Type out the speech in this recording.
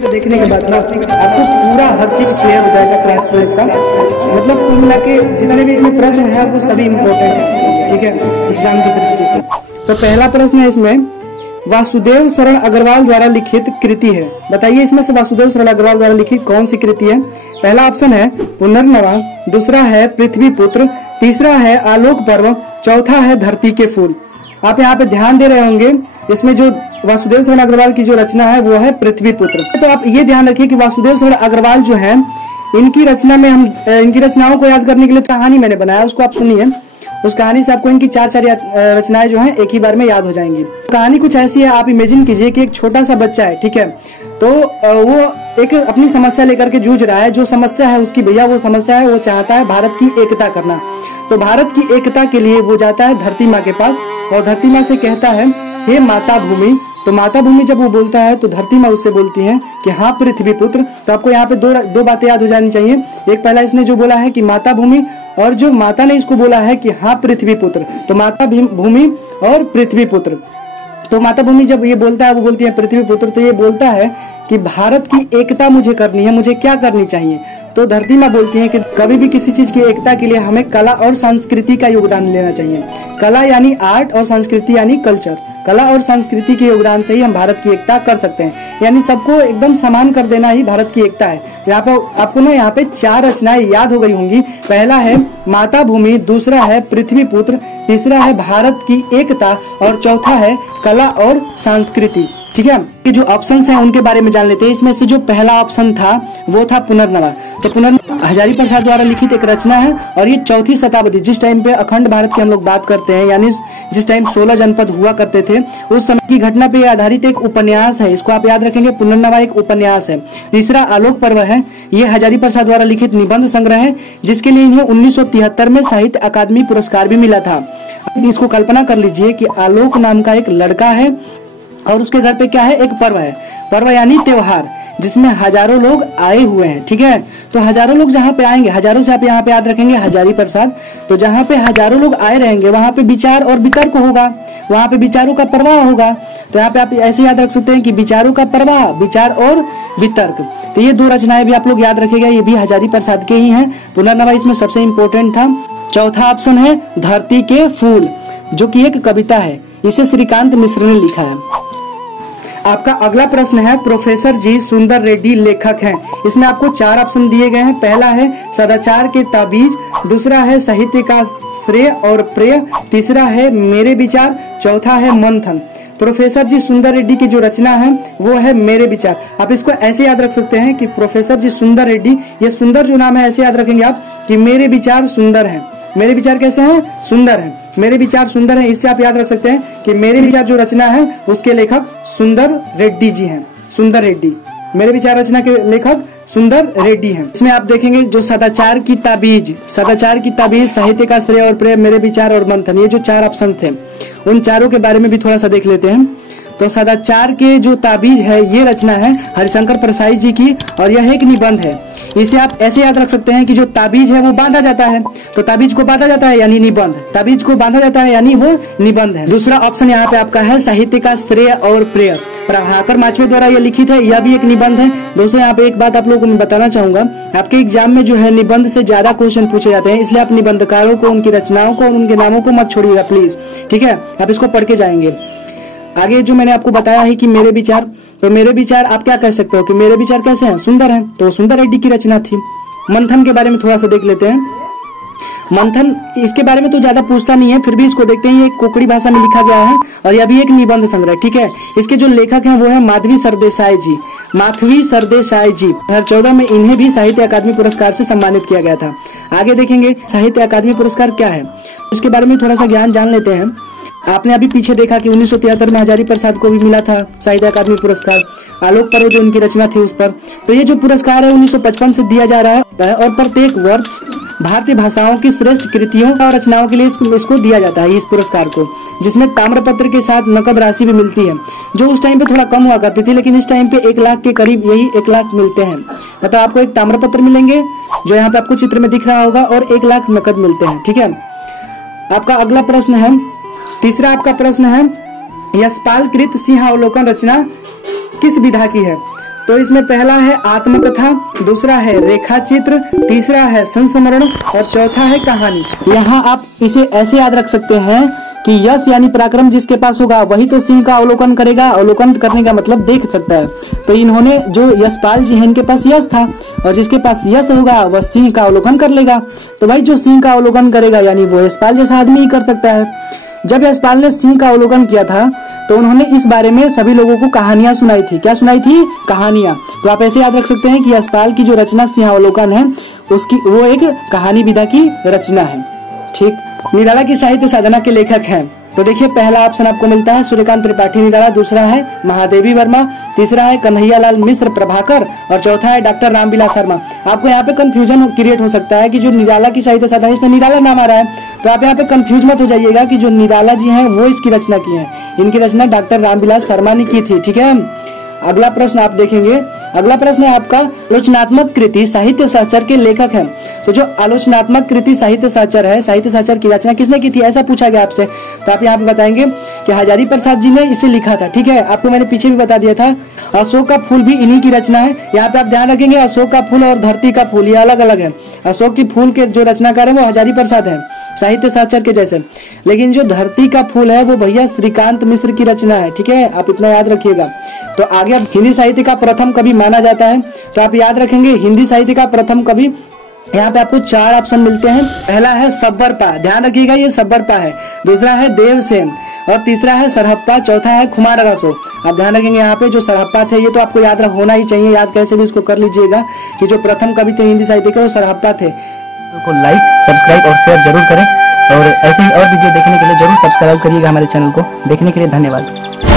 को देखने के बाद ना आपको पूरा हर चीज क्लियर हो जाएगा क्लास 12 का। मतलब कुल मिला के जितने भी इसमें प्रश्न है वो सभी इम्पोर्टेंट है, ठीक है, एग्जाम की दृष्टि से। तो पहला प्रश्न है इसमें, वासुदेव शरण अग्रवाल द्वारा लिखित कृति है। बताइए इसमें से वासुदेव शरण अग्रवाल द्वारा लिखित कौन सी कृति है। पहला ऑप्शन है पुनर्नवा, दूसरा है पृथ्वी पुत्र, तीसरा है आलोक पर्व, चौथा है धरती के फूल। आप यहाँ पे ध्यान दे रहे होंगे, इसमें जो वासुदेव शरण अग्रवाल की जो रचना है वो है पृथ्वी पुत्र। तो आप ये ध्यान रखिए कि वासुदेव शरण अग्रवाल जो है, इनकी रचना में हम इनकी रचनाओं को याद करने के लिए कहानी मैंने बनाया, उसको आप सुनिए। उस कहानी से आपको इनकी चार रचनाएं जो हैं एक ही बार में याद हो जाएंगी। कहानी कुछ ऐसी है, आप इमेजिन कीजिए कि एक छोटा सा बच्चा है, ठीक है, तो वो एक अपनी समस्या लेकर के जूझ रहा है। जो समस्या है उसकी भैया वो समस्या है, वो चाहता है भारत की एकता करना। तो भारत की एकता के लिए वो जाता है धरती माँ के पास और धरती माँ से कहता है, हे माता भूमि। तो माता भूमि जब वो बोलता है तो धरती माँ उससे बोलती है कि हाँ पृथ्वी पुत्र। तो आपको यहाँ पे दो बातें याद हो जानी चाहिए। एक, पहला इसने जो बोला है कि माता भूमि, और जो माता ने इसको बोला है कि हाँ पृथ्वी पुत्र। तो माता भूमि और पृथ्वी पुत्र। तो माता भूमि जब ये बोलता है, वो बोलती है पृथ्वी पुत्र, तो ये बोलता है कि भारत की एकता मुझे करनी है, मुझे क्या करनी चाहिए। तो धरती माँ बोलती है कि कभी भी किसी चीज की एकता के लिए हमें कला और संस्कृति का योगदान लेना चाहिए। कला यानी आर्ट और संस्कृति यानी कल्चर। कला और संस्कृति के योगदान से ही हम भारत की एकता कर सकते हैं, यानी सबको एकदम समान कर देना ही भारत की एकता है। यहाँ पर आपको ना यहाँ पे चार रचनाएं याद हो गई होंगी। पहला है माता भूमि, दूसरा है पृथ्वी पुत्र, तीसरा है भारत की एकता और चौथा है कला और संस्कृति, ठीक है। कि जो ऑप्शंस हैं उनके बारे में जान लेते हैं। इसमें से जो पहला ऑप्शन था वो था पुनर्नवा। तो पुनर्नवा हजारी प्रसाद द्वारा लिखित एक रचना है और ये 4वीं शताब्दी, जिस टाइम पे अखंड भारत की हम लोग बात करते हैं, यानी जिस टाइम 16 जनपद हुआ करते थे, उस समय की घटना पे आधारित एक उपन्यास है। इसको आप याद रखेंगे, पुनर्नवा एक उपन्यास है। तीसरा आलोक पर्व है, ये हजारी प्रसाद द्वारा लिखित निबंध संग्रह है, जिसके लिए इन्हें 1973 में साहित्य अकादमी पुरस्कार भी मिला था। इसको कल्पना कर लीजिए कि आलोक नाम का एक लड़का है और उसके घर पे क्या है, एक पर्व है। पर्व यानी त्योहार, जिसमें हजारों लोग आए हुए हैं, ठीक है। तो हजारों लोग जहाँ पे आएंगे, हजारों से आप यहाँ पे याद रखेंगे हजारी प्रसाद। तो जहाँ पे हजारों लोग आए रहेंगे वहाँ पे विचार और वितर्क होगा, वहाँ पे विचारों का प्रवाह होगा। तो यहाँ पे आप ऐसे याद रख सकते हैं कि विचारों का प्रवाह, विचार और वितर्क। तो ये दो रचनाएं भी आप लोग याद रखेगा, ये भी हजारी प्रसाद के ही हैं। पुनर्नवा इसमें सबसे इम्पोर्टेंट था। चौथा ऑप्शन है धरती के फूल, जो की एक कविता है, इसे श्रीकांत मिश्र ने लिखा है। आपका अगला प्रश्न है, प्रोफेसर जी सुंदर रेड्डी लेखक हैं। इसमें आपको 4 ऑप्शन दिए गए हैं। पहला है सदाचार के ताबीज, दूसरा है साहित्य का श्रेय और प्रेय, तीसरा है मेरे विचार, चौथा है मंथन। प्रोफेसर जी सुंदर रेड्डी की जो रचना है वो है मेरे विचार। आप इसको ऐसे याद रख सकते हैं कि प्रोफेसर जी सुंदर रेड्डी, ये सुंदर जो नाम है ऐसे याद रखेंगे आप कि मेरे विचार सुंदर हैं। मेरे विचार कैसे हैं, सुंदर हैं। मेरे विचार सुंदर हैं, इससे आप याद रख सकते हैं कि मेरे विचार जो रचना है उसके लेखक सुंदर रेड्डी जी हैं। सुंदर रेड्डी, मेरे विचार रचना के लेखक सुंदर रेड्डी हैं। इसमें आप देखेंगे जो सदाचार की ताबीज, साहित्य का श्रेय और प्रेय, मेरे विचार और मंथन, ये जो 4 ऑप्शन थे उन चारों के बारे में भी थोड़ा सा देख लेते हैं। तो सदाचार के जो ताबीज है ये रचना है हरिशंकर प्रसाई जी की और यह एक निबंध है। इसे आप ऐसे याद रख सकते हैं कि जो ताबीज है वो बांधा जाता है, तो ताबीज को बांधा जाता है यानी निबंध, ताबीज को बांधा जाता है यानी वो निबंध है। दूसरा ऑप्शन यहाँ पे आपका है साहित्य का श्रेय और प्रेय, प्रभाकर माचवे द्वारा यह लिखित है, यह भी एक निबंध है। दोस्तों यहाँ पे एक बात आप लोगों को मैं बताना चाहूंगा, आपके एग्जाम में जो है निबंध से ज्यादा क्वेश्चन पूछे जाते हैं, इसलिए आप निबंधकारों को, उनकी रचनाओं को और उनके नामों को मत छोड़िएगा प्लीज, ठीक है। आप इसको पढ़ के जाएंगे। आगे जो मैंने आपको बताया है कि मेरे विचार, तो मेरे विचार आप क्या कह सकते हो कि मेरे विचार कैसे हैं, सुंदर हैं। तो सुंदर रेड्डी की रचना थी। मंथन के बारे में थोड़ा सा देख लेते हैं। मंथन, इसके बारे में तो ज्यादा पूछता नहीं है, फिर भी इसको देखते हैं। ये कोंकणी भाषा में लिखा गया है और यह भी एक निबंध संग्रह, ठीक है। इसके जो लेखक हैं वो है माधवी सरदेसाई जी। 2014 में इन्हें भी साहित्य अकादमी पुरस्कार से सम्मानित किया गया था। आगे देखेंगे साहित्य अकादमी पुरस्कार क्या है, उसके बारे में थोड़ा सा ज्ञान जान लेते हैं। आपने अभी पीछे देखा कि 1973 में हजारी प्रसाद को भी मिला था साहित्य अकादमी पुरस्कार, आलोक पर्व जो उनकी रचना थी उस पर। तो ये जो पुरस्कार है 1955 से दिया जा रहा है और प्रत्येक वर्ष भारतीय भाषाओं की श्रेष्ठ कृतियों और रचनाओं के लिए इसको दिया जाता है, इस पुरस्कार को, जिसमें ताम्रपत्र के साथ नकद राशि भी मिलती है, जो उस टाइम पे थोड़ा कम हुआ करती थी, लेकिन इस टाइम पे 1 लाख के करीब, यही 1 लाख मिलते हैं। मतलब आपको एक ताम्रपत्र मिलेंगे जो यहाँ पे आपको चित्र में दिख रहा होगा और 1 लाख नकद मिलते हैं, ठीक है। आपका अगला प्रश्न है, तीसरा आपका प्रश्न है, यशपाल कृत सिंहावलोकन रचना किस विधा की है। तो इसमें पहला है आत्मकथा, दूसरा है रेखा चित्र, तीसरा है संस्मरण और चौथा है कहानी। यहाँ आप इसे ऐसे याद रख सकते हैं कि यश यानी पराक्रम जिसके पास होगा वही तो सिंह का अवलोकन करेगा। अवलोकन करने का मतलब देख सकता है। तो इन्होंने जो यशपाल जी हैं इनके पास यश था और जिसके पास यश होगा वह सिंह का अवलोकन कर लेगा। तो भाई जो सिंह का अवलोकन करेगा यानी वो यशपाल जैसा आदमी ही कर सकता है। जब यशपाल ने सिंह का अवलोकन किया था तो उन्होंने इस बारे में सभी लोगों को कहानियां सुनाई थी। क्या सुनाई थी? कहानियां। तो आप ऐसे याद रख सकते हैं कि यशपाल की जो रचना सिंहावलोकन है उसकी वो एक कहानी विधा की रचना है। ठीक। निराला की साहित्य साधना के लेखक हैं। तो देखिए पहला ऑप्शन आपको मिलता है सूर्यकांत त्रिपाठी निराला, दूसरा है महादेवी वर्मा, तीसरा है कन्हैयालाल मिश्र प्रभाकर और चौथा है डॉक्टर रामविलास शर्मा। आपको यहाँ पे कंफ्यूजन क्रिएट हो सकता है कि जो निराला की साहित्य साधना इसमें निराला नाम आ रहा है, तो आप यहाँ पे कंफ्यूज मत हो जाइएगा कि जो निराला जी हैं वो इसकी रचना की है। इनकी रचना डॉक्टर रामविलास शर्मा ने की थी। ठीक है। अगला प्रश्न आप देखेंगे। अगला प्रश्न है आपका आलोचनात्मक कृति साहित्य सहचर के लेखक हैं। तो जो आलोचनात्मक कृति साहित्य सहचर है, साहित्य सहचर की रचना किसने की थी ऐसा पूछा गया आपसे, तो आप यहाँ पे बताएंगे कि हजारी प्रसाद जी ने इसे लिखा था। ठीक है। आपको मैंने पीछे भी बता दिया था। अशोक का फूल भी इन्हीं की रचना है। यहाँ पे आप ध्यान रखेंगे अशोक का फूल और धरती का फूल ये अलग अलग है। अशोक की फूल के जो रचनाकार है वो हजारी प्रसाद है साहित्य सहचर के जैसे, लेकिन जो धरती का फूल है वो भैया श्रीकांत मिश्र की रचना है। ठीक है। आप इतना याद रखिएगा। तो आगे अब हिंदी साहित्य का प्रथम कवि माना जाता है, तो आप याद रखेंगे हिंदी साहित्य का प्रथम कवि। यहाँ पे आपको 4 ऑप्शन मिलते हैं। पहला है सब्बरपा, ध्यान रखिएगा ये सब्बरपा है, दूसरा है देवसेन और तीसरा है सरहप्पा, चौथा है कुमारव्यासो। आप ध्यान रखेंगे यहाँ पे जो सरहप्पा थे ये तो आपको याद होना ही चाहिए, याद कैसे भी इसको कर लीजिएगा कि जो प्रथम कवि थे हिंदी साहित्य के वो सरहप्पा थे। को लाइक, सब्सक्राइब और शेयर जरूर करें और ऐसे ही और वीडियो देखने के लिए जरूर सब्सक्राइब करिएगा हमारे चैनल को। देखने के लिए धन्यवाद।